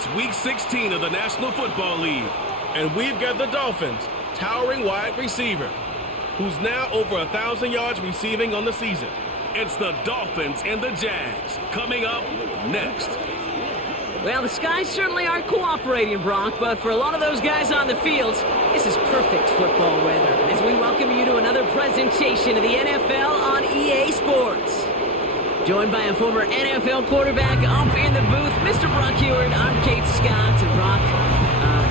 It's Week 16 of the National Football League. And we've got the Dolphins, towering wide receiver, who's now over 1,000 yards receiving on the season. It's the Dolphins and the Jags coming up next. Well, the skies certainly aren't cooperating, Brock, but for a lot of those guys on the fields, this is perfect football weather as we welcome you to another presentation of the NFL on EA Sports. Joined by a former NFL quarterback up in the booth, Mr. Brock Hewitt. I'm Kate Scott, and Brock,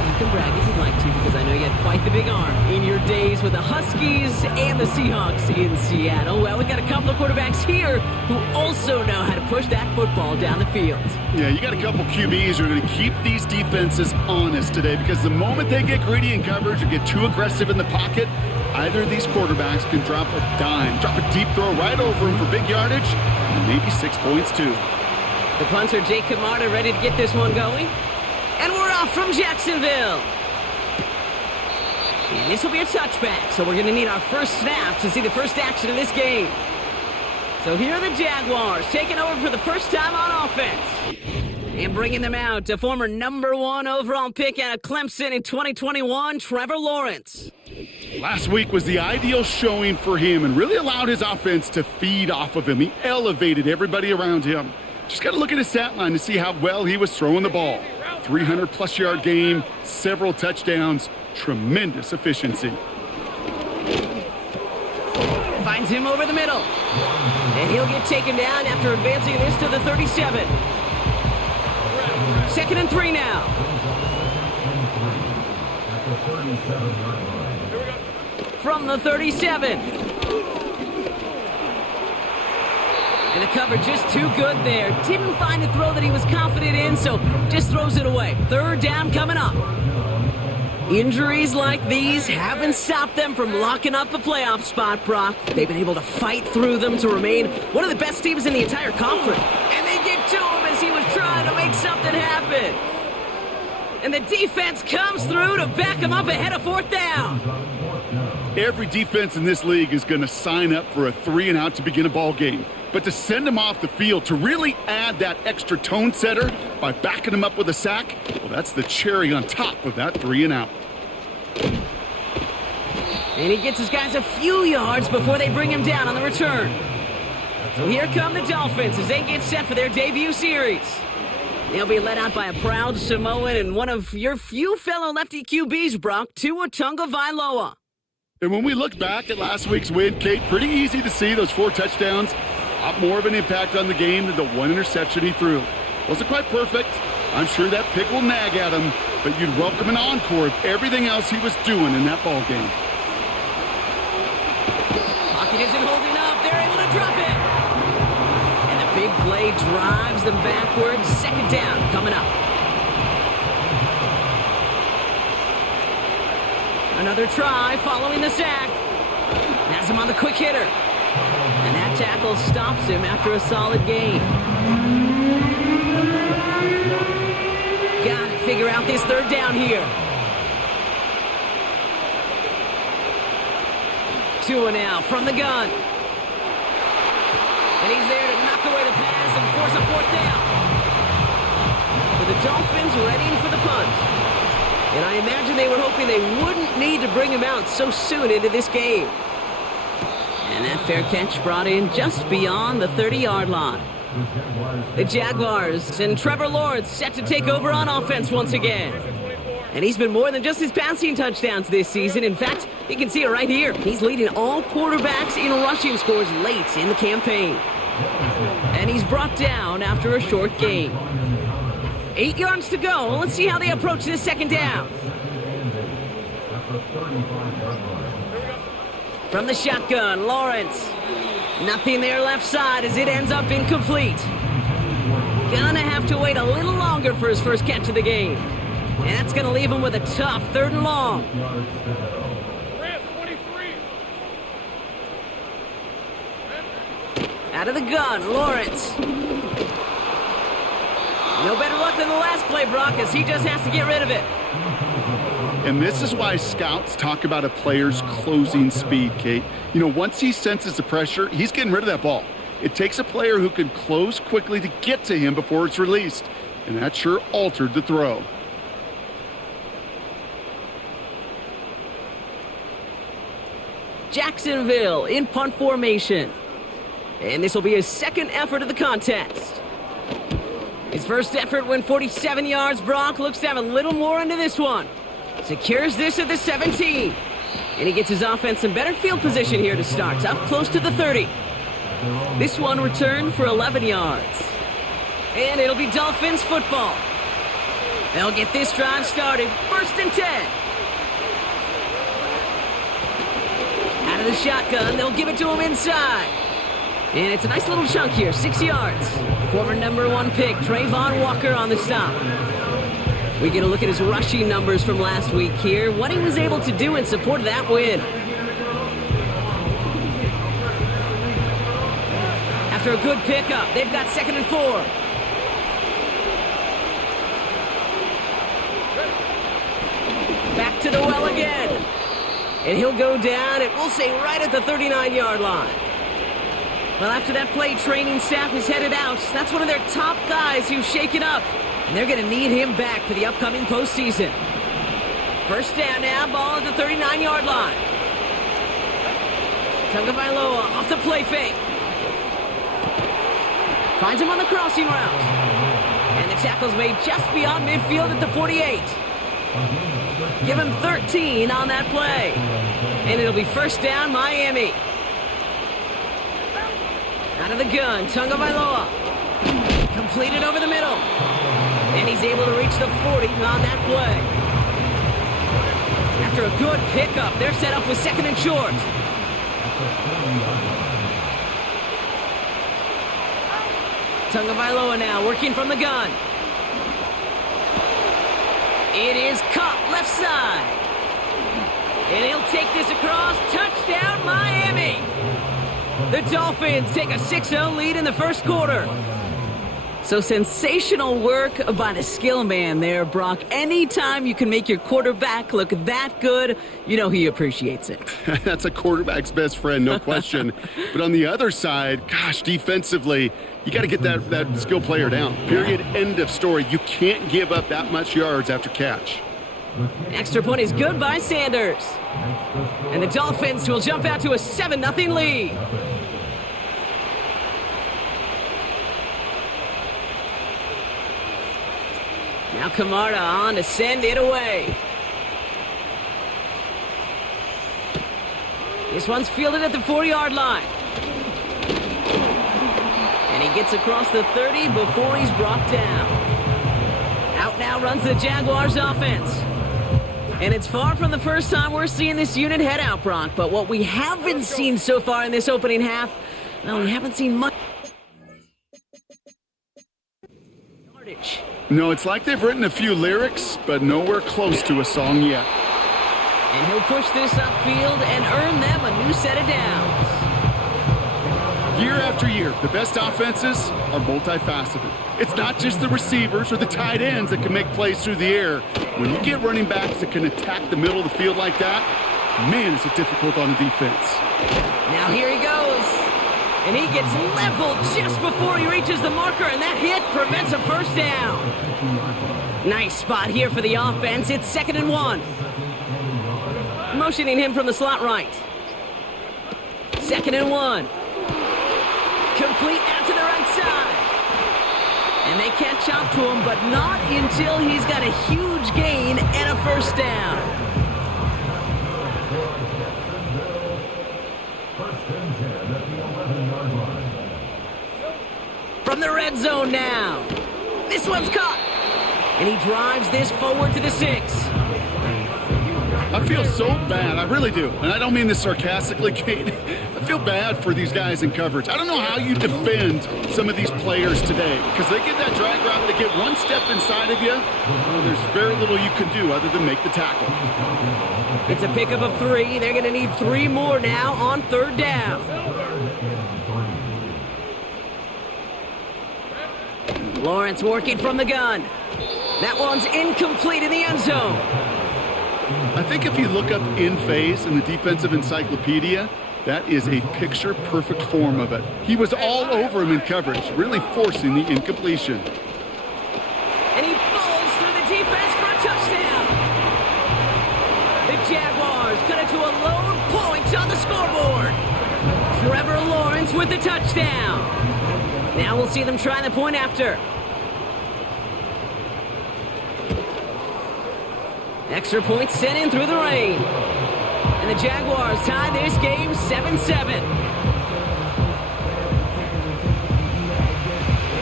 you can brag if you'd like to, because I know you had quite the big arm in your days with the Huskies and the Seahawks in Seattle. Well, we've got a couple of quarterbacks here who also know how to push that football down the field. Yeah, you got a couple QBs who are going to keep these defenses honest today, because the moment they get greedy in coverage or get too aggressive in the pocket, either of these quarterbacks can drop a dime, drop a deep throw right over them for big yardage, and maybe 6 points too. The punter, Jake Camarda, ready to get this one going. And we're off from Jacksonville. And this will be a touchback, so we're going to need our first snap to see the first action of this game. So here are the Jaguars, taking over for the first time on offense. And bringing them out, a former #1 overall pick out of Clemson in 2021, Trevor Lawrence. Last week was the ideal showing for him and really allowed his offense to feed off of him. He elevated everybody around him. Just got to look at his stat line to see how well he was throwing the ball. 300-plus yard game, several touchdowns, tremendous efficiency. Finds him over the middle. And he'll get taken down after advancing this to the 37. 2nd and 3 now. From the 37. And the cover just too good there. Didn't find a throw that he was confident in, so just throws it away. 3rd down coming up. Injuries like these haven't stopped them from locking up a playoff spot, Brock. They've been able to fight through them to remain one of the best teams in the entire conference. And they get to him as he was trying to make something happen. And the defense comes through to back him up ahead of 4th down. Every defense in this league is going to sign up for a 3-and-out to begin a ball game. But to send him off the field, to really add that extra tone setter by backing him up with a sack, well, that's the cherry on top of that 3-and-out. And he gets his guys a few yards before they bring him down on the return. So here come the Dolphins as they get set for their debut series. They'll be led out by a proud Samoan and one of your few fellow lefty QBs, Brock, Tua Tagovailoa. And when we look back at last week's win, Kate, pretty easy to see those 4 touchdowns. A lot more of an impact on the game than the 1 interception he threw. Wasn't quite perfect. I'm sure that pick will nag at him, but you'd welcome an encore of everything else he was doing in that ball game. Pocket isn't holding up. They're able to drop it. And the big play drives them backwards. 2nd down coming up. Another try following the sack. Has him on the quick hitter. And that tackle stops him after a solid gain. Got to figure out this 3rd down here. Tua now from the gun. And he's there to knock away the pass and force a 4th down. For the Dolphins, readying for the punt. And I imagine they were hoping they wouldn't need to bring him out so soon into this game. And that fair catch brought in just beyond the 30-yard line. The Jaguars and Trevor Lawrence set to take over on offense once again. And he's been more than just his passing touchdowns this season. In fact, you can see it right here. He's leading all quarterbacks in rushing scores late in the campaign. And he's brought down after a short gain. 8 yards to go. Let's see how they approach this 2nd down. From the shotgun, Lawrence. Nothing there left side as it ends up incomplete. Gonna have to wait a little longer for his first catch of the game. And that's gonna leave him with a tough 3rd and long. Out of the gun, Lawrence. No better luck than the last play, Brock, as he just has to get rid of it. And this is why scouts talk about a player's closing speed, Kate. You know, once he senses the pressure, he's getting rid of that ball. It takes a player who can close quickly to get to him before it's released. and that sure altered the throw. Jacksonville in punt formation. And this will be his second effort of the contest. His first effort went 47 yards. Brock looks to have a little more into this one. Secures this at the 17. And he gets his offense in better field position here to start. Up close to the 30. This one returned for 11 yards. And it'll be Dolphins football. They'll get this drive started. 1st and 10. Out of the shotgun, they'll give it to him inside. And it's a nice little chunk here, 6 yards. Former #1 pick, Trayvon Walker on the stop. We get a look at his rushing numbers from last week here, what he was able to do in support of that win. After a good pickup, they've got 2nd and 4. Back to the well again. And he'll go down, and we'll say right at the 39-yard line. Well, after that play, training staff is headed out. That's one of their top guys who's shaken up. And they're going to need him back for the upcoming postseason. 1st down now, ball at the 39-yard line. Tagovailoa off the play fake. Finds him on the crossing route. And the tackle's made just beyond midfield at the 48. Give him 13 on that play. And it'll be 1st down, Miami. Out of the gun, Tagovailoa. Completed over the middle. And he's able to reach the 40 on that play. After a good pickup, they're set up with 2nd and short. Tagovailoa now working from the gun. It is caught left side. And he'll take this across. Touchdown, Miami. The Dolphins take a 6-0 lead in the first quarter. So sensational work by the skill man there, Brock. Anytime you can make your quarterback look that good, you know he appreciates it. That's a quarterback's best friend, no question. But on the other side, gosh, defensively, you got to get that skill player down. Period. End of story. You can't give up that much yards after catch. Extra point is good by Sanders. And the Dolphins will jump out to a 7-0 lead. Now Camarda on to send it away. This one's fielded at the 4-yard line. And he gets across the 30 before he's brought down. Out now runs the Jaguars offense. And it's far from the first time we're seeing this unit head out, Brock. But what we haven't seen so far in this opening half, well, we haven't seen much. No, it's like they've written a few lyrics, but nowhere close to a song yet. And he'll push this upfield and earn them a new set of downs. Year after year, the best offenses are multifaceted. It's not just the receivers or the tight ends that can make plays through the air. When you get running backs that can attack the middle of the field like that, man, is it difficult on the defense. Now here he goes. And he gets leveled just before he reaches the marker, and that hit prevents a first down. Nice spot here for the offense. It's 2nd and 1. Motioning him from the slot right. 2nd and 1. Complete out to the right side. And they catch up to him, but not until he's got a huge gain and a first down. From the red zone now. This one's caught. And he drives this forward to the 6. I feel so bad. I really do. And I don't mean this sarcastically, Kate. I feel bad for these guys in coverage. I don't know how you defend some of these players today because they get that drag route, they get one step inside of you. Well, there's very little you can do other than make the tackle. It's a pickup of 3. They're going to need 3 more now on 3rd down. Lawrence working from the gun. That one's incomplete in the end zone. I think if you look up in phase in the defensive encyclopedia, that is a picture-perfect form of it. He was all over him in coverage, really forcing the incompletion. to a lone point on the scoreboard. Trevor Lawrence with the touchdown. Now we'll see them try the point after. Extra point sent in through the rain. And the Jaguars tie this game 7-7.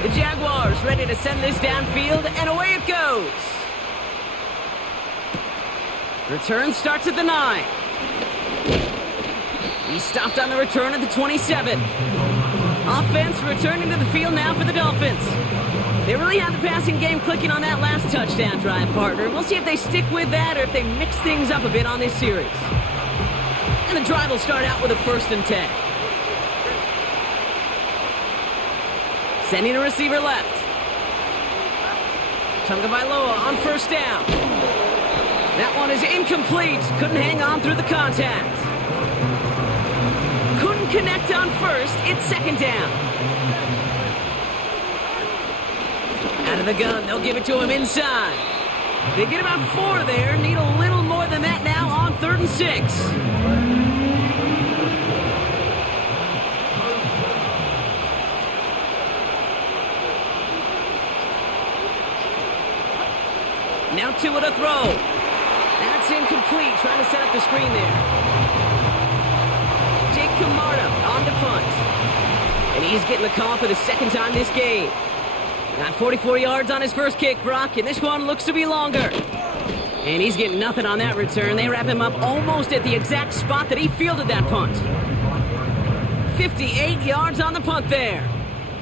The Jaguars ready to send this downfield, and away it goes. Return starts at the 9. He stopped on the return at the 27. Offense returning to the field now for the Dolphins. They really had the passing game clicking on that last touchdown drive, partner. We'll see if they stick with that or if they mix things up a bit on this series. And the drive will start out with a 1st and 10. Sending a receiver left. Tagovailoa on 1st down. That one is incomplete. Couldn't hang on through the contact. Couldn't connect on 1st. It's 2nd down. Out of the gun, they'll give it to him inside. They get about 4 there. Need a little more than that now on 3rd and 6. Now Tua to throw. That's incomplete. Trying to set up the screen there. Jake Camarda on the punt. And he's getting the call for the 2nd time this game. Got 44 yards on his first kick, Brock, and this one looks to be longer. And he's getting nothing on that return. They wrap him up almost at the exact spot that he fielded that punt. 58 yards on the punt there.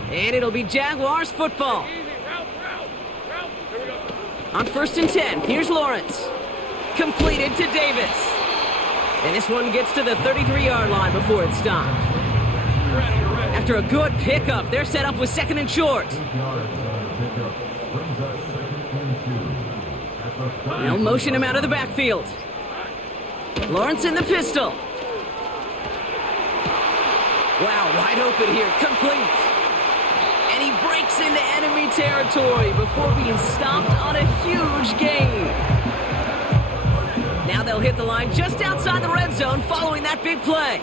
And it'll be Jaguars football. On 1st and 10, here's Lawrence. Completed to Davis. And this one gets to the 33-yard line before it's stopped. After a good pickup, they're set up with 2nd and short. They'll motion him out of the backfield. Lawrence in the pistol. Wow, wide open here, complete. And he breaks into enemy territory before being stopped on a huge gain. Now they'll hit the line just outside the red zone following that big play.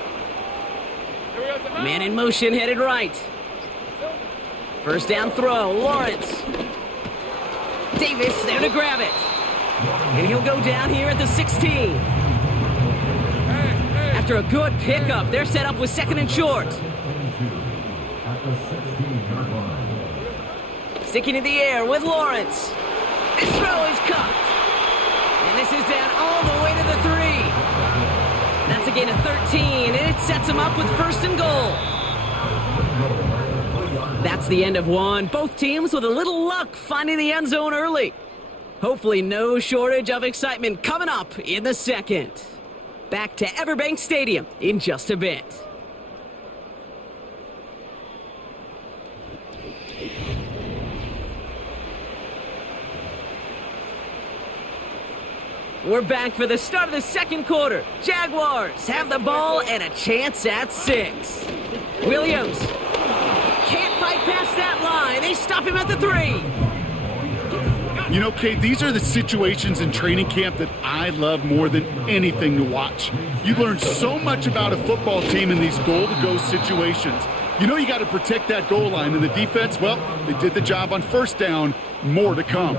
Man in motion, headed right. 1st down throw, Lawrence. Davis there to grab it. And he'll go down here at the 16. After a good pickup, they're set up with 2nd and short. Sticking in the air with Lawrence. This throw is caught. And this is down all the way to the 3. That's a gain of 13, and it sets him up with 1st and goal. That's the end of one. Both teams with a little luck finding the end zone early. Hopefully no shortage of excitement coming up in the 2nd. Back to Everbank Stadium in just a bit. We're back for the start of the 2nd quarter. Jaguars have the ball and a chance at 6. Williams can't fight past that line. They stop him at the 3. You know, Kate, these are the situations in training camp that I love more than anything to watch. You learn so much about a football team in these goal-to-go situations. You know you got to protect that goal line, and the defense, well, they did the job on 1st down. More to come.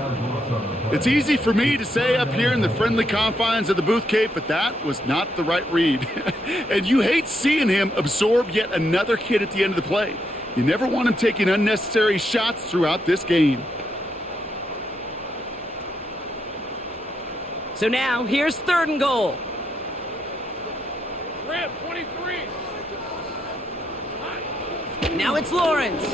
It's easy for me to say up here in the friendly confines of the booth, Kate, but that was not the right read. And you hate seeing him absorb yet another hit at the end of the play. You never want him taking unnecessary shots throughout this game. So now, here's 3rd and goal. Red 23. Now it's Lawrence.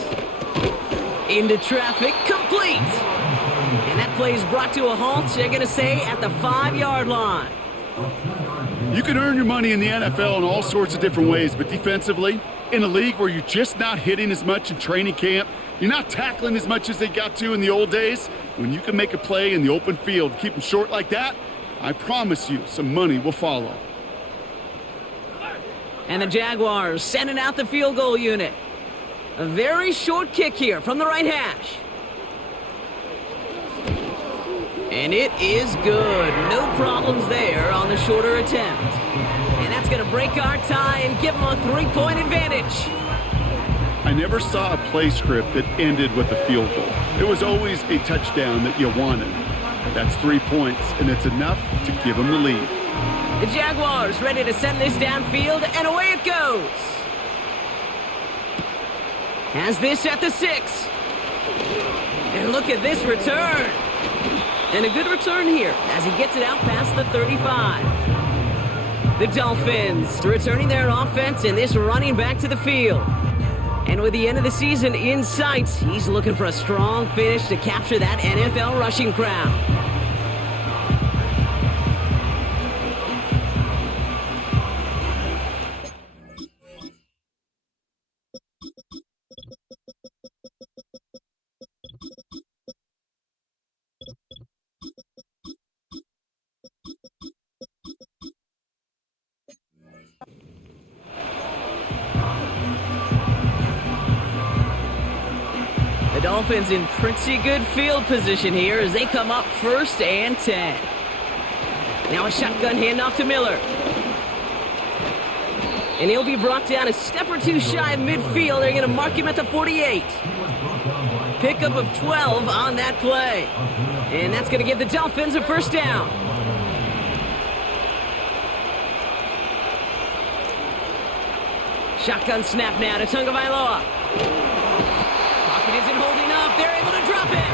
Into traffic, complete. And that play is brought to a halt, they're going to say, at the 5-yard line. You can earn your money in the NFL in all sorts of different ways, but defensively, in a league where you're just not hitting as much in training camp, you're not tackling as much as they got to in the old days, when you can make a play in the open field, keep them short like that, I promise you some money will follow. And the Jaguars sending out the field goal unit. A very short kick here from the right hash. And it is good. No problems there on the shorter attempt. going to break our tie and give them a 3-point advantage. I never saw a play script that ended with a field goal. It was always a touchdown that you wanted. That's 3 points, and it's enough to give them the lead. The Jaguars ready to send this downfield, and away it goes. Has this at the 6. And look at this return. And a good return here as he gets it out past the 35. The Dolphins returning their offense and this running back to the field. And with the end of the season in sight, he's looking for a strong finish to capture that NFL rushing crown. The Dolphins in pretty good field position here as they come up 1st and 10. Now a shotgun handoff to Miller. And he'll be brought down a step or two shy of midfield. They're going to mark him at the 48. Pickup of 12 on that play. And that's going to give the Dolphins a 1st down. Shotgun snap now to Tagovailoa. Pocket isn't holding up. They're able to drop it.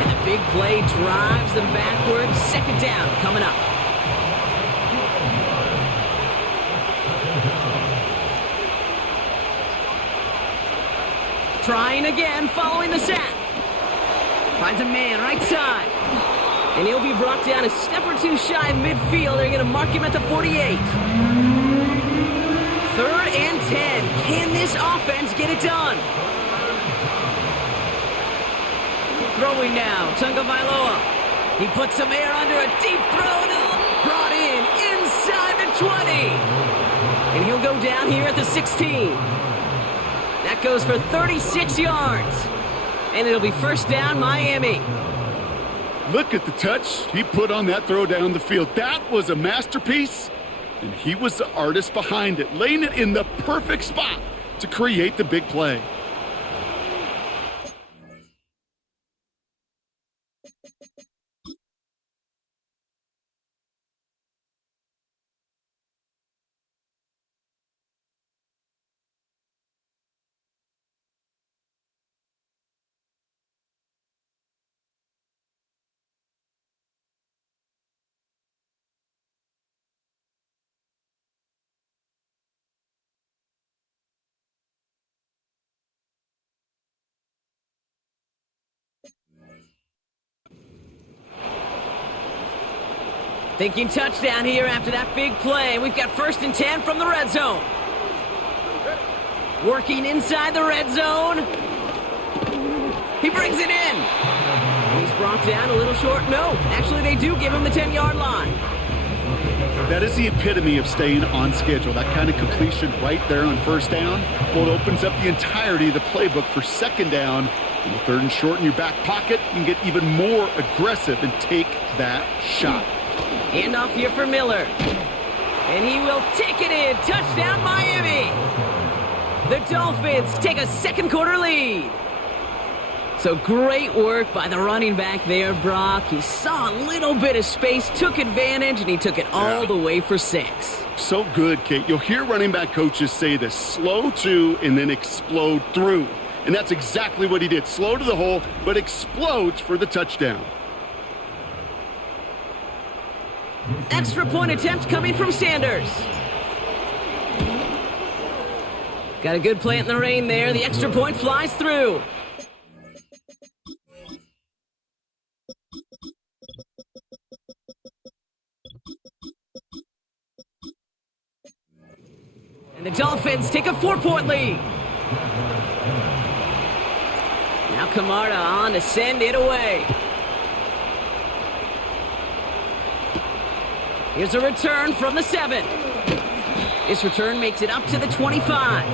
And the big play drives them backwards. 2nd down coming up. Trying again, following the sack. Finds a man right side. And he'll be brought down a step or two shy of midfield. They're going to mark him at the 48. 3rd and 10. Can this offense get it done? Throwing now, Tagovailoa. He puts some air under a deep throw. Brought in inside the 20. And he'll go down here at the 16. That goes for 36 yards. And it'll be 1st down, Miami. Look at the touch he put on that throw down the field. That was a masterpiece, and he was the artist behind it, laying it in the perfect spot to create the big play. Thinking touchdown here after that big play. We've got 1st and 10 from the red zone. Working inside the red zone. He brings it in. He's brought down a little short. No, actually they do give him the 10-yard line. That is the epitome of staying on schedule. That kind of completion right there on 1st down. Well, it opens up the entirety of the playbook for 2nd down. And 3rd and short in your back pocket, you can get even more aggressive and take that shot. Handoff here for Miller. And he will take it in. Touchdown, Miami. The Dolphins take a 2nd quarter lead. So great work by the running back there, Brock. He saw a little bit of space, took advantage, and he took it all the way for 6. So good, Kate. You'll hear running back coaches say this: slow to and then explode through. And that's exactly what he did. Slow to the hole, but explodes for the touchdown. Extra point attempt coming from Sanders. Got a good plant in the rain there. The extra point flies through. And the Dolphins take a 4-point lead. Now Camarda on to send it away. Here's a return from the 7. This return makes it up to the 25.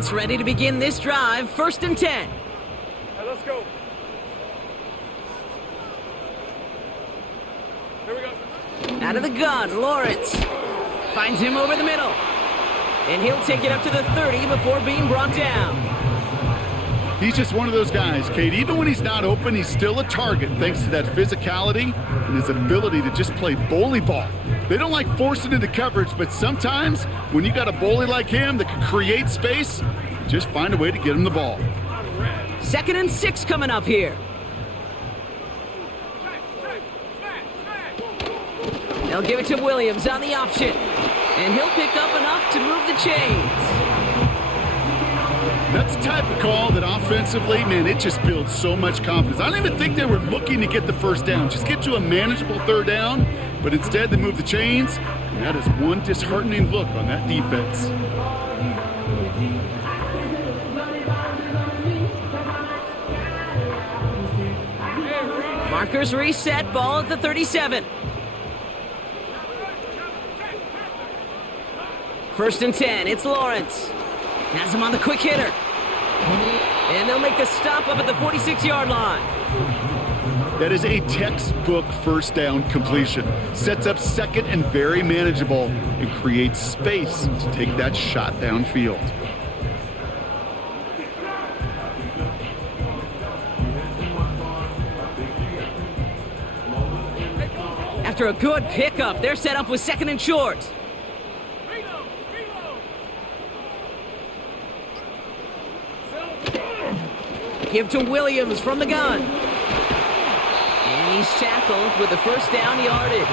defense ready to begin this drive. 1st and 10. Let's go. Here we go. Out of the gun, Lawrence finds him over the middle. And he'll take it up to the 30 before being brought down. He's just one of those guys, Kate. Even when he's not open, he's still a target thanks to that physicality and his ability to just play bully ball. They don't like forcing into coverage, but sometimes when you got a bully like him that can create space, just find a way to get him the ball. 2nd and 6 coming up here. They'll give it to Williams on the option. And he'll pick up enough to move the chains. That's the type of call that offensively, man, it just builds so much confidence. I don't even think they were looking to get the 1st down. Just get to a manageable 3rd down. But instead, they move the chains. And that is one disheartening look on that defense. Markers reset, ball at the 37. 1st and 10, it's Lawrence. Has him on the quick hitter. And they'll make the stop up at the 46-yard line. That is a textbook 1st down completion. Sets up 2nd and very manageable and creates space to take that shot downfield. After a good pickup, they're set up with 2nd and short. Give to Williams from the gun. And he's tackled with the 1st down yardage.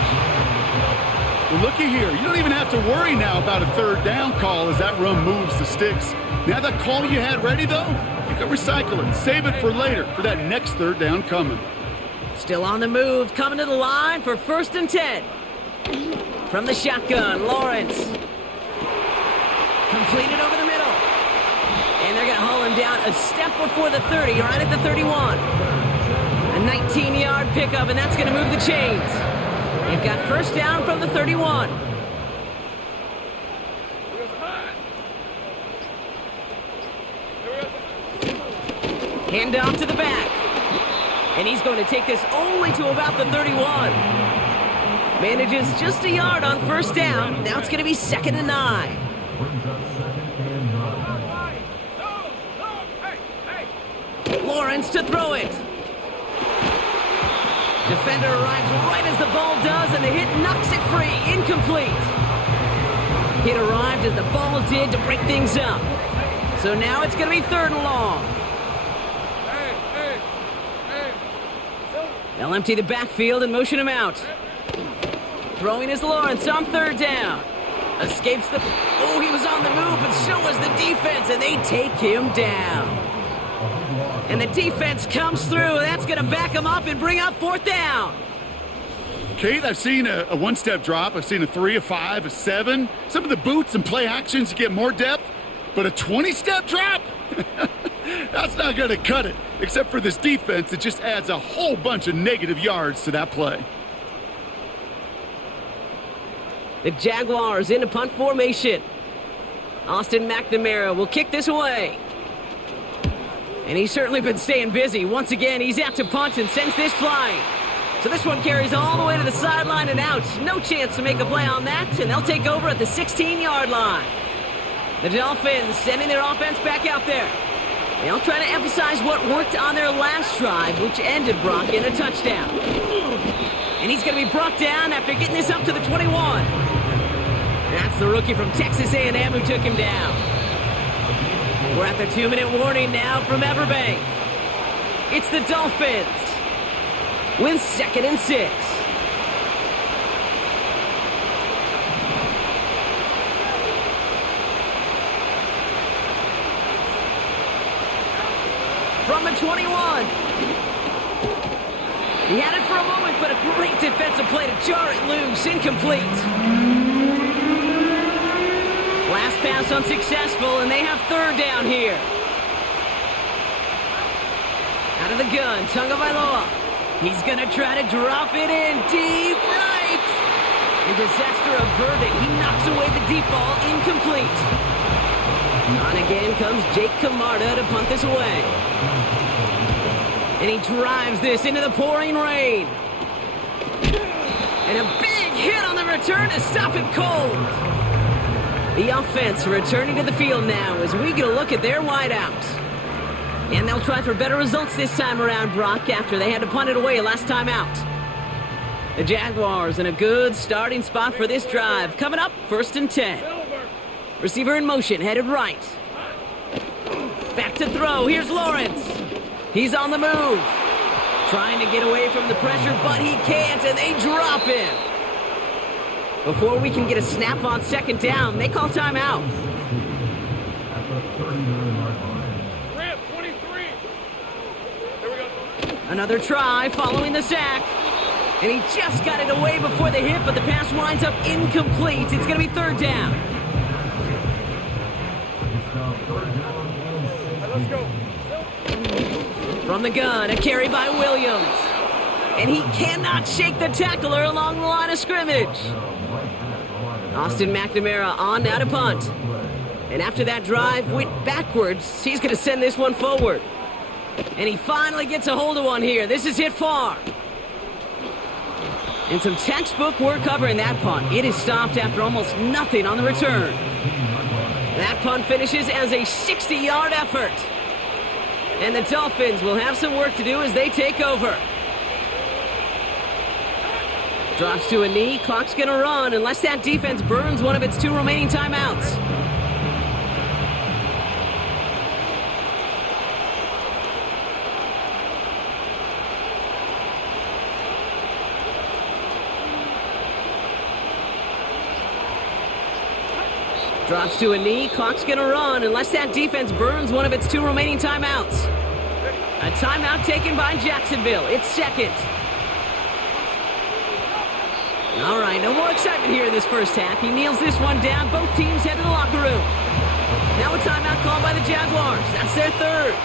Well, looky here. You don't even have to worry now about a 3rd down call as that run moves the sticks. Now that call you had ready, though, you can recycle it. Save it for later for that next 3rd down coming. Still on the move, coming to the line for 1st and 10. From the shotgun, Lawrence. Completed over the middle. And they're going to haul him down a step before the 30, right at the 31. A 19-yard pickup, and that's going to move the chains. They've got 1st down from the 31. Hand off to the back. And he's going to take this only to about the 31. Manages just a yard on 1st down. Now it's going to be 2nd and 9. Lawrence to throw it. Defender arrives right as the ball does, and the hit knocks it free. Incomplete. Hit arrived as the ball did to break things up. So now it's going to be 3rd and long. They'll empty the backfield and motion him out. Throwing is Lawrence on 3rd down. Escapes the... Oh, he was on the move, but so was the defense, and they take him down. And the defense comes through. That's going to back him up and bring up 4th down. Kate, I've seen a 1-step drop. I've seen a 3, a 5, a 7. Some of the boots and play actions get more depth, but a 20-step drop? That's not going to cut it, except for this defense that just adds a whole bunch of negative yards to that play. The Jaguars into punt formation. Austin McNamara will kick this away. And he's certainly been staying busy. Once again, he's out to punt and sends this flying. So this one carries all the way to the sideline and out. No chance to make a play on that, and they'll take over at the 16-yard line. The Dolphins sending their offense back out there. They'll try to emphasize what worked on their last drive, which ended Brock in a touchdown. And he's going to be brought down after getting this up to the 21. That's the rookie from Texas A&M who took him down. We're at the 2-minute warning now from Everbank. It's the Dolphins with 2nd and 6. From the 21. He had it for a moment, but a great defensive play to jar it loose. Incomplete. Last pass unsuccessful, and they have 3rd down here. Out of the gun, Tagovailoa. He's going to try to drop it in deep right. And disaster averted. He knocks away the deep ball, incomplete. On again comes Jake Camarda to punt this away. And he drives this into the pouring rain. And a big hit on the return to stop it cold. The offense returning to the field now as we get a look at their wideouts. And they'll try for better results this time around, Brock, after they had to punt it away last time out. The Jaguars in a good starting spot for this drive. Coming up, 1st and 10. Receiver in motion, headed right. Back to throw. Here's Lawrence. He's on the move. Trying to get away from the pressure, but he can't, and they drop him. Before we can get a snap on 2nd down, they call timeout. Rip, 23. There we go. Another try following the sack. And he just got it away before the hit, but the pass winds up incomplete. It's going to be 3rd down. Let's go. From the gun, a carry by Williams. And he cannot shake the tackler along the line of scrimmage. Austin McNamara on now to punt. And after that drive went backwards, he's going to send this one forward. And he finally gets a hold of one here. This is hit far. And some textbook work covering that punt. It is stopped after almost nothing on the return. That punt finishes as a 60-yard effort. And the Dolphins will have some work to do as they take over. Drops to a knee, clock's gonna run unless that defense burns one of its 2 remaining timeouts. Drops to a knee, clock's gonna run unless that defense burns one of its 2 remaining timeouts. A timeout taken by Jacksonville. It's 2nd. All right, no more excitement here in this first half. He kneels this one down. Both teams head to the locker room. Now a timeout called by the Jaguars. That's their 3rd.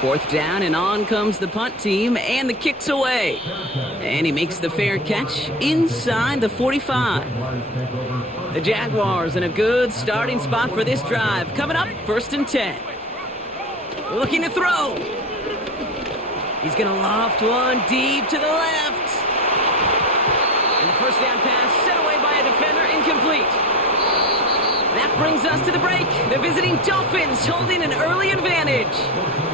4th down, and on comes the punt team, and the kick's away. And he makes the fair catch inside the 45. The Jaguars in a good starting spot for this drive. Coming up, 1st and 10. Looking to throw. He's going to loft one deep to the left. And the 1st down pass set away by a defender, incomplete. That brings us to the break. The visiting Dolphins holding an early advantage.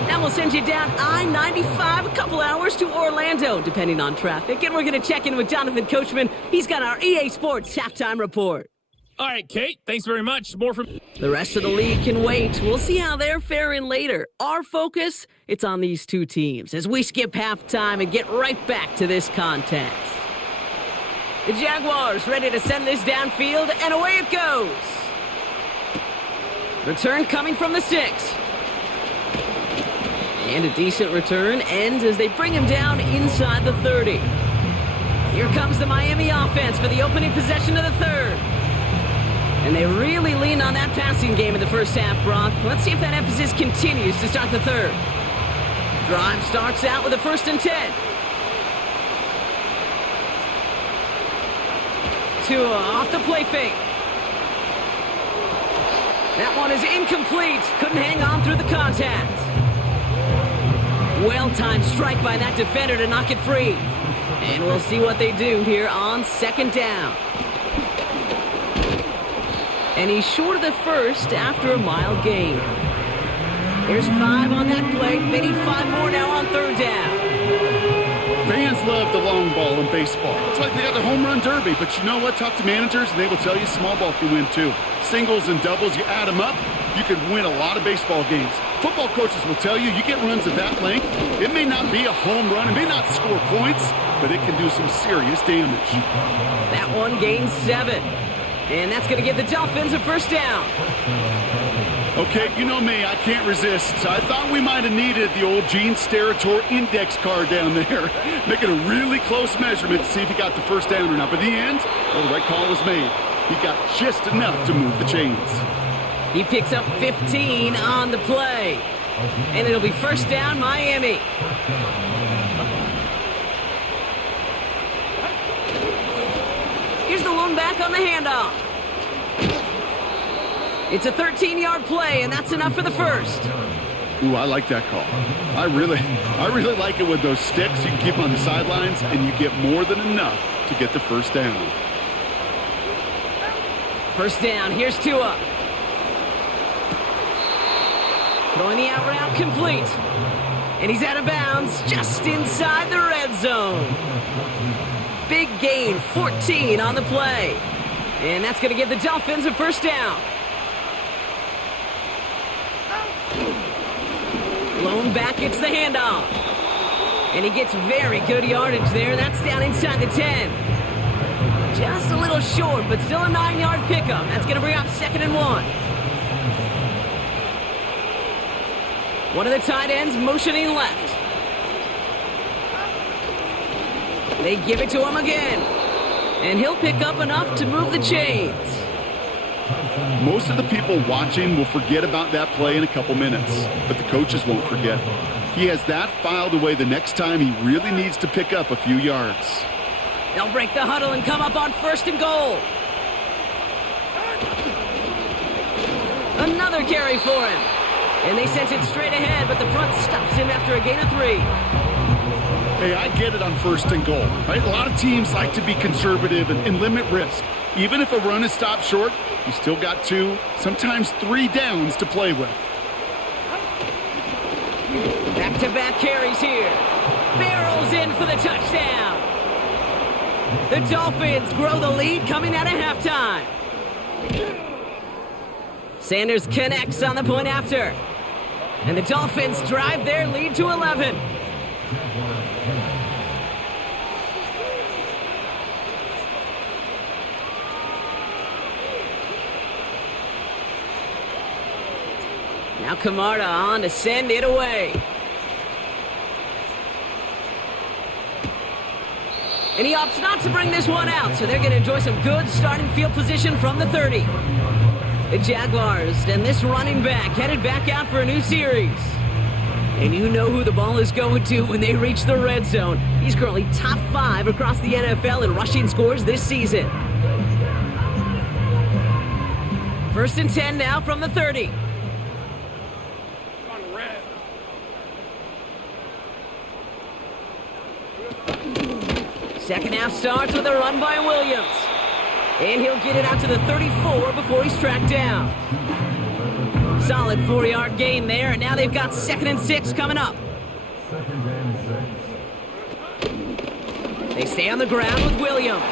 Now we'll send you down I-95 a couple hours to Orlando, depending on traffic. And we're going to check in with Jonathan Coachman. He's got our EA Sports halftime report. All right, Kate, thanks very much. More from... The rest of the league can wait. We'll see how they're faring later. Our focus, it's on these 2 teams as we skip halftime and get right back to this contest. The Jaguars ready to send this downfield, and away it goes. Return coming from the 6. And a decent return ends as they bring him down inside the 30. Here comes the Miami offense for the opening possession of the 3rd. And they really leaned on that passing game in the first half, Brock. Let's see if that emphasis continues to start the 3rd. Drive starts out with a 1st and 10. Tua off the play fake. That one is incomplete. Couldn't hang on through the contact. Well-timed strike by that defender to knock it free. And we'll see what they do here on 2nd down. And he's short of the 1st after a mild gain. There's 5 on that play. They need 5 more now on 3rd down. Fans love the long ball in baseball. It's like they got the home run derby, but you know what? Talk to managers and they will tell you small ball can win too. Singles and doubles, you add them up, you can win a lot of baseball games. Football coaches will tell you, you get runs of that length, it may not be a home run, it may not score points, but it can do some serious damage. That one gains 7. And that's going to give the Dolphins a 1st down. Okay, you know me, I can't resist. I thought we might have needed the old Gene Steratore index card down there. Making a really close measurement to see if he got the 1st down or not. But in the end, well, the right call was made. He got just enough to move the chains. He picks up 15 on the play. And it'll be 1st down, Miami. Here's the lone back on the handoff. It's a 13-yard play, and that's enough for the first. Ooh, I like that call. I really like it with those sticks. You can keep them on the sidelines, and you get more than enough to get the first down. First down, here's Tua. Throwing the out route complete. And he's out of bounds just inside the red zone. Big gain, 14 on the play. And that's going to give the Dolphins a first down. Blown back, gets the handoff. And he gets very good yardage there. That's down inside the 10. Just a little short, but still a 9-yard pickup. That's going to bring up 2nd and 1. One of the tight ends motioning left. They give it to him again. And he'll pick up enough to move the chains. Most of the people watching will forget about that play in a couple minutes, but the coaches won't forget. He has that filed away the next time he really needs to pick up a few yards. They'll break the huddle and come up on 1st and goal. Another carry for him. And they sent it straight ahead, but the front stops him after a gain of 3. Hey, I get it on 1st and goal, right? A lot of teams like to be conservative and limit risk. Even if a run is stopped short, you still got 2, sometimes 3 downs to play with. Back-to-back carries here. Barrels in for the touchdown. The Dolphins grow the lead coming out of halftime. Sanders connects on the point after. And the Dolphins drive their lead to 11. Now Camarda on to send it away. And he opts not to bring this one out, so they're going to enjoy some good starting field position from the 30. The Jaguars and this running back headed back out for a new series. And you know who the ball is going to when they reach the red zone. He's currently top 5 across the NFL in rushing scores this season. 1st and 10 now from the 30. Second half starts with a run by Williams. And he'll get it out to the 34 before he's tracked down. Solid 4-yard gain there, and now they've got 2nd and 6 coming up. They stay on the ground with Williams.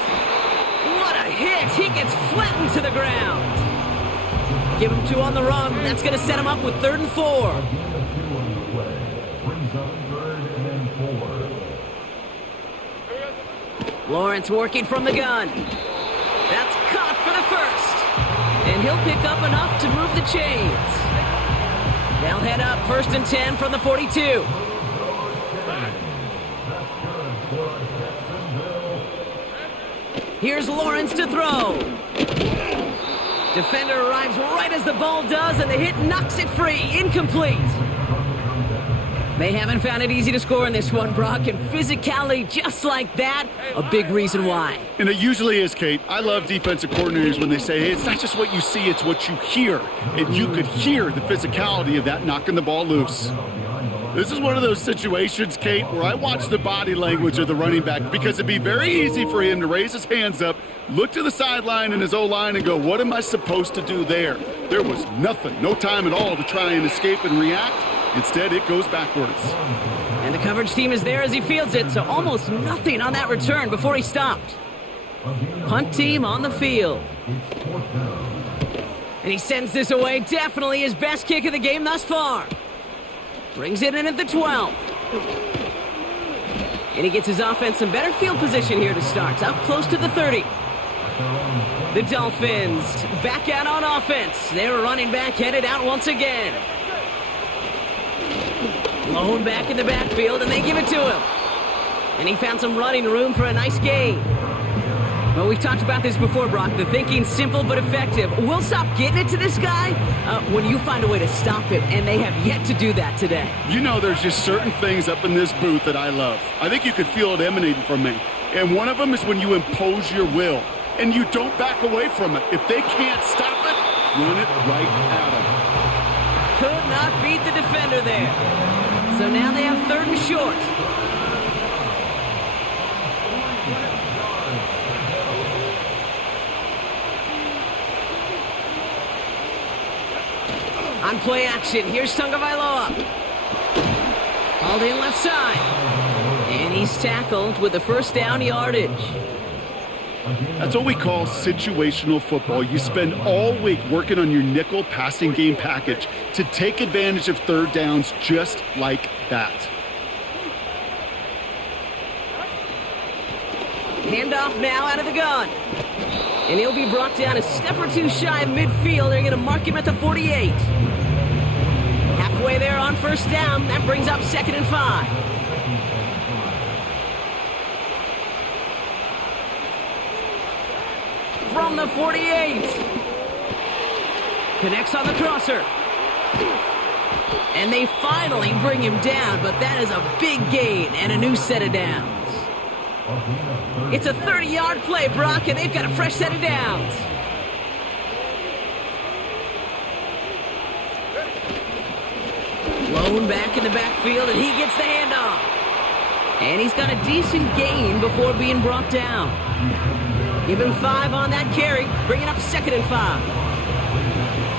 What a hit! He gets flattened to the ground. Give him 2 on the run. That's going to set him up with 3rd and 4. Lawrence working from the gun. That's caught for the first. And he'll pick up enough to move the chains. They'll head up 1st and 10 from the 42. Here's Lawrence to throw. Defender arrives right as the ball does, and the hit knocks it free. Incomplete. They haven't found it easy to score in this one, Brock, and physicality just like that, a big reason why. And it usually is, Kate. I love defensive coordinators when they say, hey, it's not just what you see, it's what you hear. And you could hear the physicality of that knocking the ball loose. This is one of those situations, Kate, where I watch the body language of the running back because it'd be very easy for him to raise his hands up, look to the sideline in his O-line and go, what am I supposed to do there? There was nothing, no time at all to try and escape and react. Instead, it goes backwards. And the coverage team is there as he fields it, so almost nothing on that return before he stopped. Punt team on the field. And he sends this away, definitely his best kick of the game thus far. Brings it in at the 12. And he gets his offense some better field position here to start, up close to the 30. The Dolphins back out on offense. Their running back headed out once again. Blown back in the backfield, and they give it to him. And he found some running room for a nice gain. Well, we've talked about this before, Brock. The thinking's simple but effective. We'll stop getting it to this guy when you find a way to stop him, and they have yet to do that today. You know, there's just certain things up in this booth that I love. I think you could feel it emanating from me. And one of them is when you impose your will, and you don't back away from it. If they can't stop it, Run it right at him. Could not beat the defender there. So now they have 3rd and short. On play action, here's Tagovailoa. Hauled in left side. And he's tackled with the first down yardage. That's what we call situational football. You spend all week working on your nickel passing game package to take advantage of 3rd downs just like that. Handoff now out of the gun. And he'll be brought down a step or two shy of midfield. They're going to mark him at the 48. Halfway there on 1st down. That brings up 2nd and 5. From the 48. Connects on the crosser. And they finally bring him down, but that is a big gain and a new set of downs. It's a 30-yard play, Brock, and they've got a fresh set of downs. Lone back in the backfield, and he gets the handoff. And he's got a decent gain before being brought down. Give him 5 on that carry, bringing up 2nd and 5.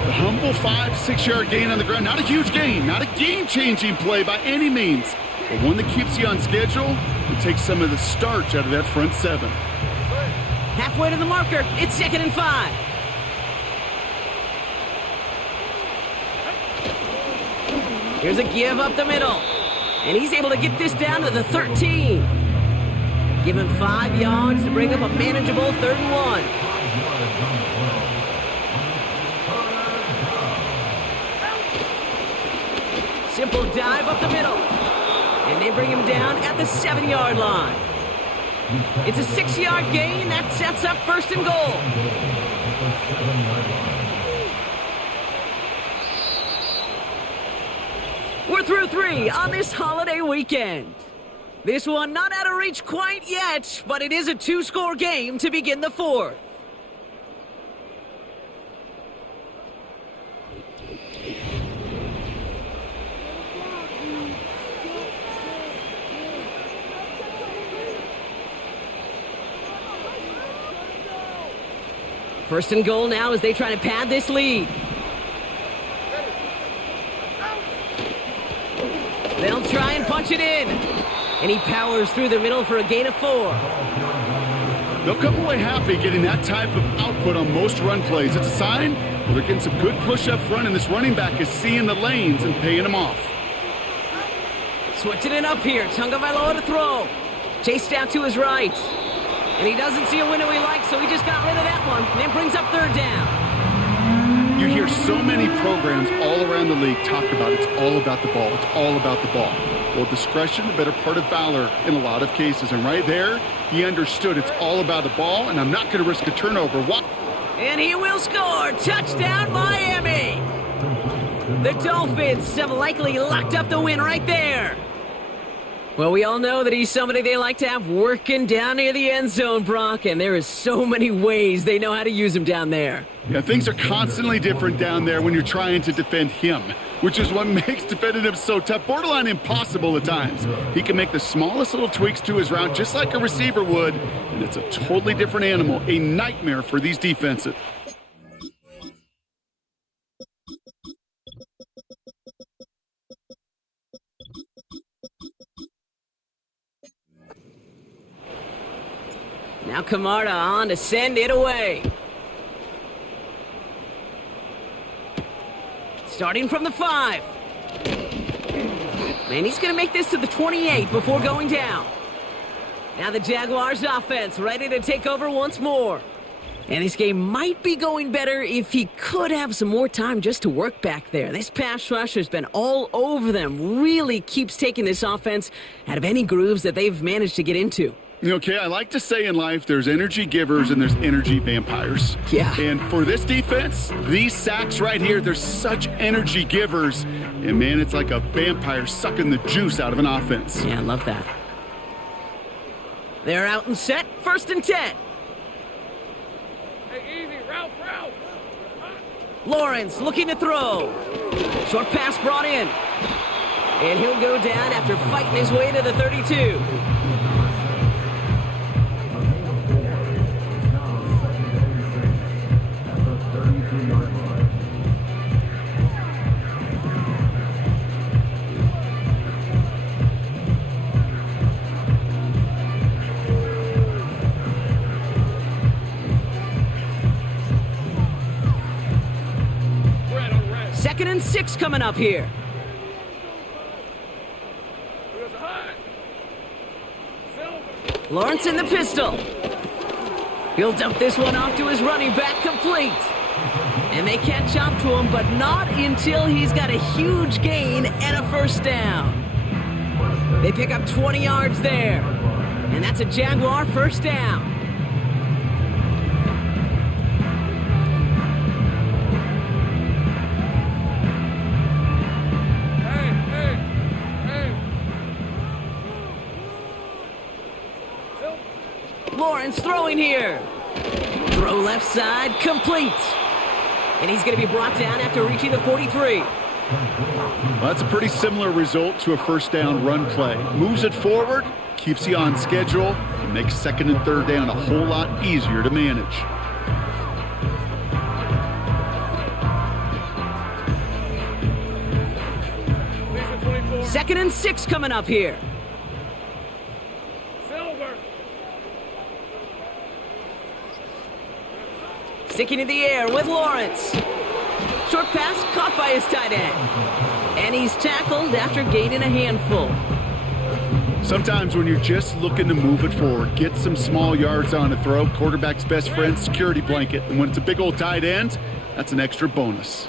A humble 5-6-yard gain on the ground. Not a huge gain, not a game-changing play by any means, but one that keeps you on schedule and takes some of the starch out of that front 7. Halfway to the marker, it's 2nd and 5. Here's a give up the middle, and he's able to get this down to the 13. Give him 5 yards to bring up a manageable 3rd and 1. Simple dive up the middle. And they bring him down at the 7-yard line. It's a 6-yard gain. That sets up 1st and goal. We're through 3 on this holiday weekend. This one not out of reach quite yet, but it is a 2-score game to begin the 4th. First and goal now as they try to pad this lead. They'll try and punch it in. And he powers through the middle for a gain of 4. They'll come away happy getting that type of output on most run plays. It's a sign they're getting some good push up front, and this running back is seeing the lanes and paying them off. Switching it up here. Tagovailoa to throw. Chased out to his right. And he doesn't see a window he likes, so he just got rid of that one. And then brings up 3rd down. You hear so many programs all around the league talk about it's all about the ball. It's all about the ball. Well, discretion, the better part of valor in a lot of cases. And right there, he understood it's all about the ball, and I'm not going to risk a turnover. What? And he will score. Touchdown, Miami. The Dolphins have likely locked up the win right there. Well, we all know that he's somebody they like to have working down near the end zone, Brock, and there is so many ways they know how to use him down there. Yeah, things are constantly different down there when you're trying to defend him, which is what makes defending him so tough, borderline impossible at times. He can make the smallest little tweaks to his route just like a receiver would, and it's a totally different animal, a nightmare for these defenses. Now Camarda on to send it away. Starting from the 5. And he's going to make this to the 28 before going down. Now the Jaguars offense ready to take over once more. And this game might be going better if he could have some more time just to work back there. This pass rush has been all over them. Really keeps taking this offense out of any grooves that they've managed to get into. Okay, I like to say in life there's energy givers and there's energy vampires. Yeah. And for this defense, these sacks right here, they're such energy givers. And man, it's like a vampire sucking the juice out of an offense. Yeah, I love that. They're out and set. 1st and 10. Hey, easy, Ralph. Lawrence looking to throw. Short pass brought in. And he'll go down after fighting his way to the 32. Second and 6 coming up here. Lawrence in the pistol. He'll dump this one off to his running back, complete. And they catch up to him, but not until he's got a huge gain and a first down. They pick up 20 yards there. And that's a Jaguar first down. Lawrence throwing here. Throw left side, complete. And he's going to be brought down after reaching the 43. Well, that's a pretty similar result to a first down run play. Moves it forward, keeps you on schedule, and makes second and third down a whole lot easier to manage. Second and 6 coming up here. Sticking in the air with Lawrence. Short pass caught by his tight end. And he's tackled after gaining a handful. Sometimes when you're just looking to move it forward, get some small yards on a throw, quarterback's best friend, security blanket. And when it's a big old tight end, that's an extra bonus.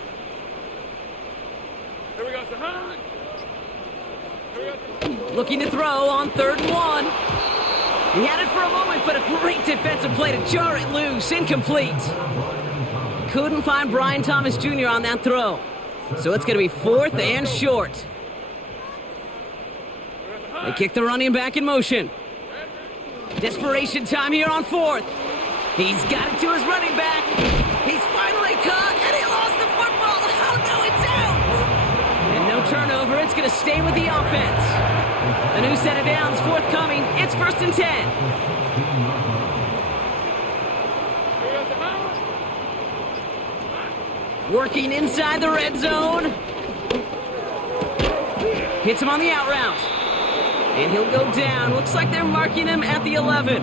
Looking to throw on 3rd and 1. He had it for a moment, but a great defensive play to jar it loose. Incomplete. Couldn't find Brian Thomas Jr. on that throw. So it's going to be 4th and short. They kick the running back in motion. Desperation time here on 4th. He's got it to his running back. He's finally caught, and he lost the football. Oh, no, it's out. And no turnover. It's going to stay with the offense. A new set of downs forthcoming. It's 1st and 10. Working inside the red zone. Hits him on the out route. And he'll go down. Looks like they're marking him at the 11.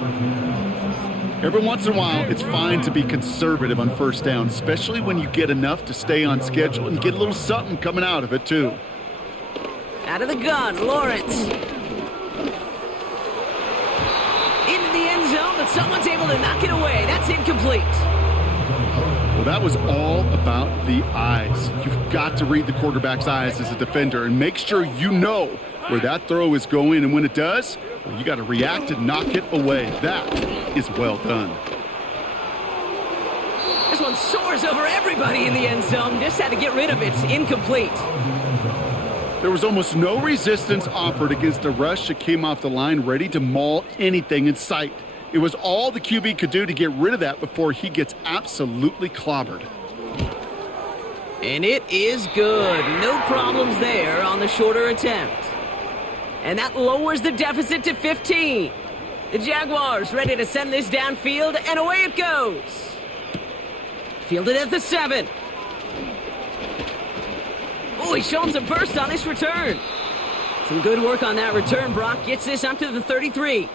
Every once in a while, it's fine to be conservative on first down, especially when you get enough to stay on schedule and get a little something coming out of it, too. Out of the gun, Lawrence. Into the end zone, but someone's able to knock it away. That's incomplete. Well, that was all about the eyes. You've got to read the quarterback's eyes as a defender and make sure you know where that throw is going. And when it does, well, you got to react and knock it away. That is well done. This one soars over everybody in the end zone. Just had to get rid of it. Incomplete. There was almost no resistance offered against a rush that came off the line ready to maul anything in sight. It was all the QB could do to get rid of that before he gets absolutely clobbered. And it is good. No problems there on the shorter attempt. And that lowers the deficit to 15. The Jaguars ready to send this downfield, and away it goes. Fielded at the 7. Oh, he's showing some burst on this return. Some good work on that return. Brock gets this up to the 33.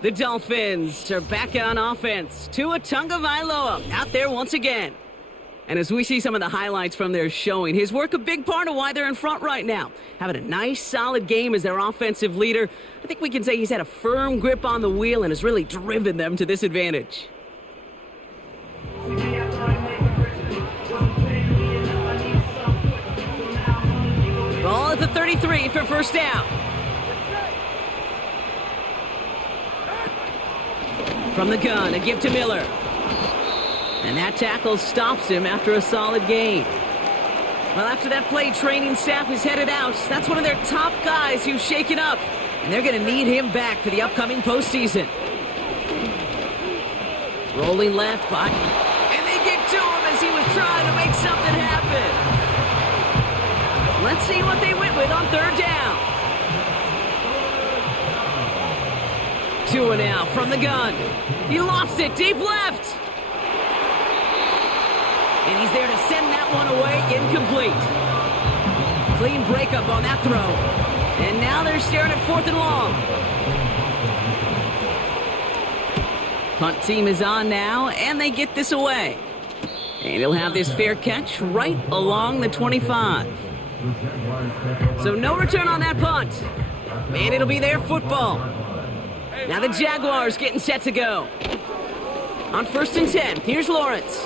The Dolphins are back on offense. Tua Tagovailoa out there once again. And as we see some of the highlights from their showing, his work a big part of why they're in front right now. Having a nice, solid game as their offensive leader. I think we can say he's had a firm grip on the wheel and has really driven them to this advantage. Ball at the 33 for first down. From the gun, a give to Miller. And that tackle stops him after a solid gain. Well, after that play, training staff is headed out. That's one of their top guys who's shaken up. And they're going to need him back for the upcoming postseason. Rolling left by. And they get to him as he was trying to make something happen. Let's see what they went with on third down. 2 and out from the gun. He lofts it deep left. And he's there to send that one away, incomplete. Clean breakup on that throw. And now they're staring at 4th and long. Punt team is on now, and they get this away. And he'll have this fair catch right along the 25. So no return on that punt. And it'll be their football. Now the Jaguars getting set to go. On 1st and 10, here's Lawrence.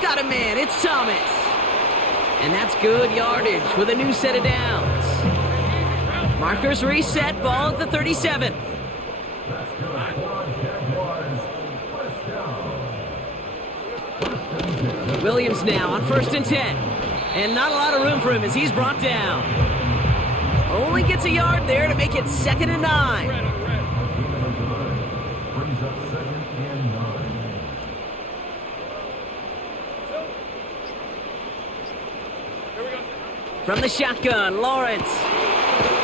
Got a man, it's Thomas. And that's good yardage with a new set of downs. Markers reset, ball at the 37. Williams now on 1st and 10. And not a lot of room for him as he's brought down. Only gets a yard there to make it 2nd and 9. From the shotgun, Lawrence.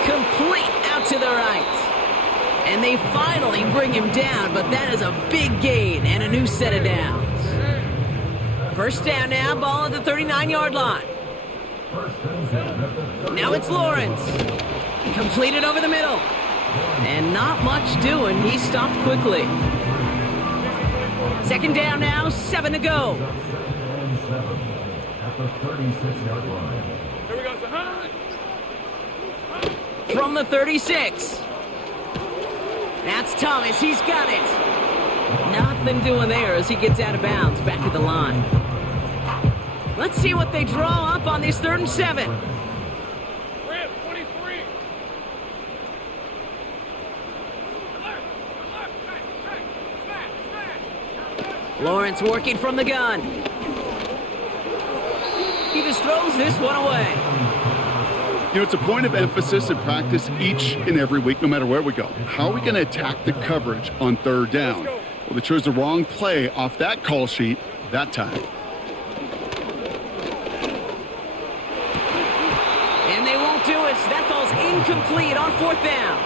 Complete out to the right. And they finally bring him down, but that is a big gain and a new set of downs. 1st down now, ball at the 39-yard line. Now it's Lawrence. Completed over the middle. And not much doing. He stopped quickly. 2nd down now, 7 to go. From the 36. That's Thomas. He's got it. Nothing doing there as he gets out of bounds back at the line. Let's see what they draw up on this 3rd and 7. Lawrence working from the gun. He just throws this one away. You know, it's a point of emphasis in practice each and every week, no matter where we go. How are we going to attack the coverage on 3rd down? Well, they chose the wrong play off that call sheet that time. And they won't do it. So that ball's incomplete on 4th down.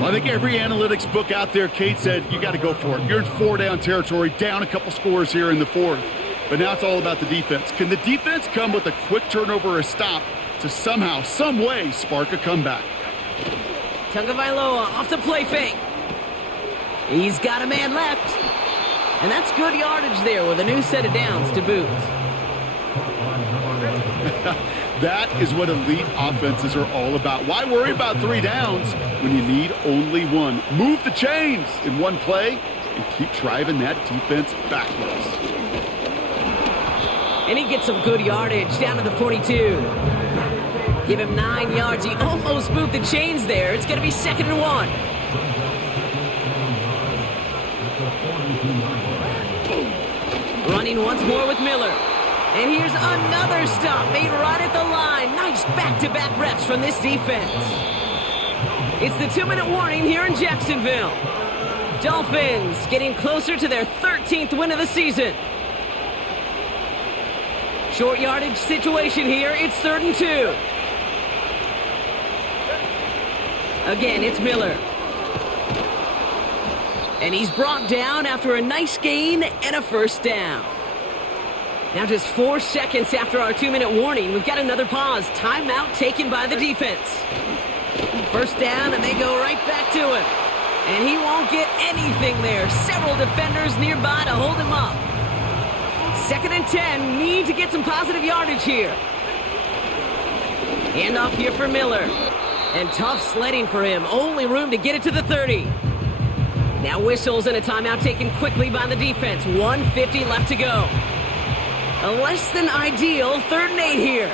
Well, I think every analytics book out there, Kate, said you got to go for it. You're in 4-down territory, down a couple scores here in the 4th. But now it's all about the defense. Can the defense come with a quick turnover or a stop to somehow, some way, spark a comeback? Tagovailoa off the play fake. He's got a man left. And that's good yardage there with a new set of downs to boot. That is what elite offenses are all about. Why worry about 3 downs when you need only one? Move the chains in one play and keep driving that defense backwards. And he gets some good yardage down to the 42. Give him 9 yards. He almost moved the chains there. It's going to be 2nd and 1. Running once more with Miller. And here's another stop made right at the line. Nice back-to-back reps from this defense. It's the 2-minute warning here in Jacksonville. Dolphins getting closer to their 13th win of the season. Short yardage situation here. It's 3rd and 2. Again, it's Miller. And he's brought down after a nice gain and a 1st down. Now just 4 seconds after our 2-minute warning, we've got another pause. Timeout taken by the defense. 1st down, and they go right back to him. And he won't get anything there. Several defenders nearby to hold him up. 2nd and 10, need to get some positive yardage here. Handoff here for Miller. And tough sledding for him. Only room to get it to the 30. Now whistles and a timeout taken quickly by the defense. 1:50 left to go. A less than ideal 3rd and 8 here.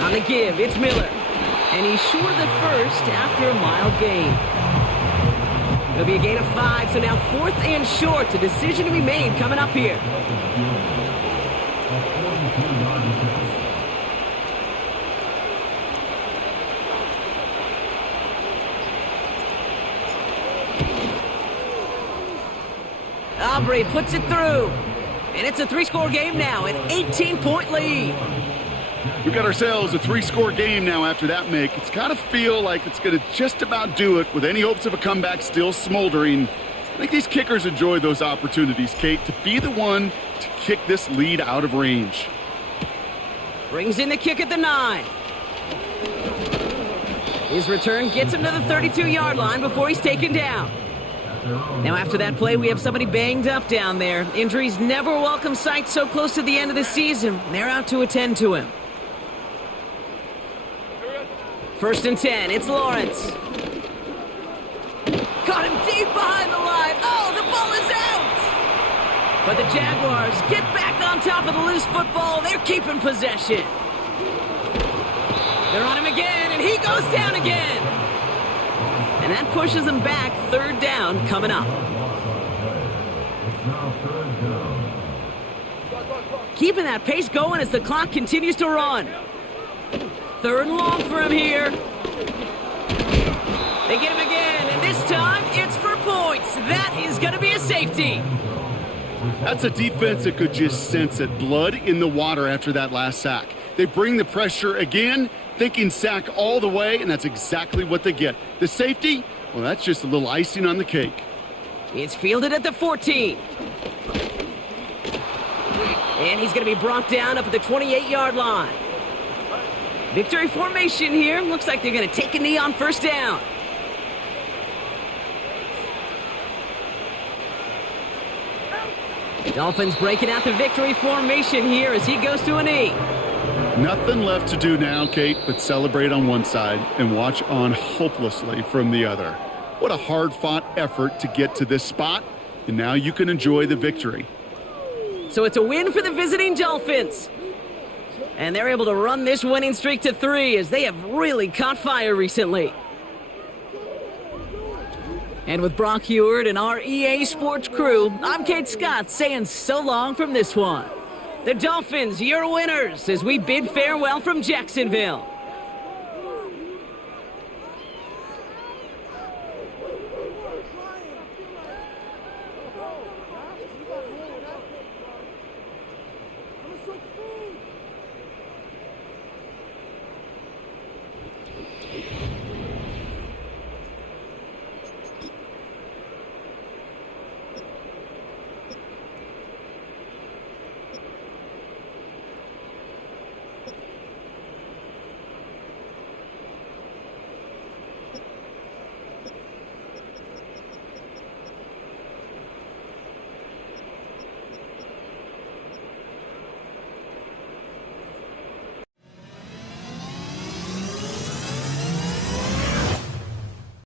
On the give, it's Miller. And he's short of the 1st after a mild gain. It'll be a gain of 5, so now 4th and short. A decision to be made coming up here. Aubrey puts it through. And it's a 3-score game now, an 18-point lead. We've got ourselves a 3-score game now after that make. It's got to feel like it's going to just about do it with any hopes of a comeback still smoldering. I think these kickers enjoy those opportunities, Kate, to be the one to kick this lead out of range. Brings in the kick at the 9. His return gets him to the 32-yard line before he's taken down. Now after that play, we have somebody banged up down there. Injuries never a welcome sight so close to the end of the season. They're out to attend to him. 1st and 10, it's Lawrence. Caught him deep behind the line. Oh, the ball is out! But the Jaguars get back on top of the loose football. They're keeping possession. They're on him again, and he goes down again. And that pushes them back. 3rd down coming up. Keeping that pace going as the clock continues to run. 3rd and long for him here. They get him again, and this time it's for points. That is going to be a safety. That's a defense that could just sense it. Blood in the water after that last sack. They bring the pressure again, thinking sack all the way, and that's exactly what they get. The safety, well, that's just a little icing on the cake. It's fielded at the 14. And he's going to be brought down up at the 28-yard line. Victory formation here. Looks like they're going to take a knee on 1st down. Dolphins breaking out the victory formation here as he goes to a knee. Nothing left to do now, Kate, but celebrate on one side and watch on hopelessly from the other. What a hard-fought effort to get to this spot, and now you can enjoy the victory. So it's a win for the visiting Dolphins. And they're able to run this winning streak to 3 as they have really caught fire recently. And with Brock Heward and our EA Sports crew, I'm Kate Scott saying so long from this one. The Dolphins, your winners, as we bid farewell from Jacksonville.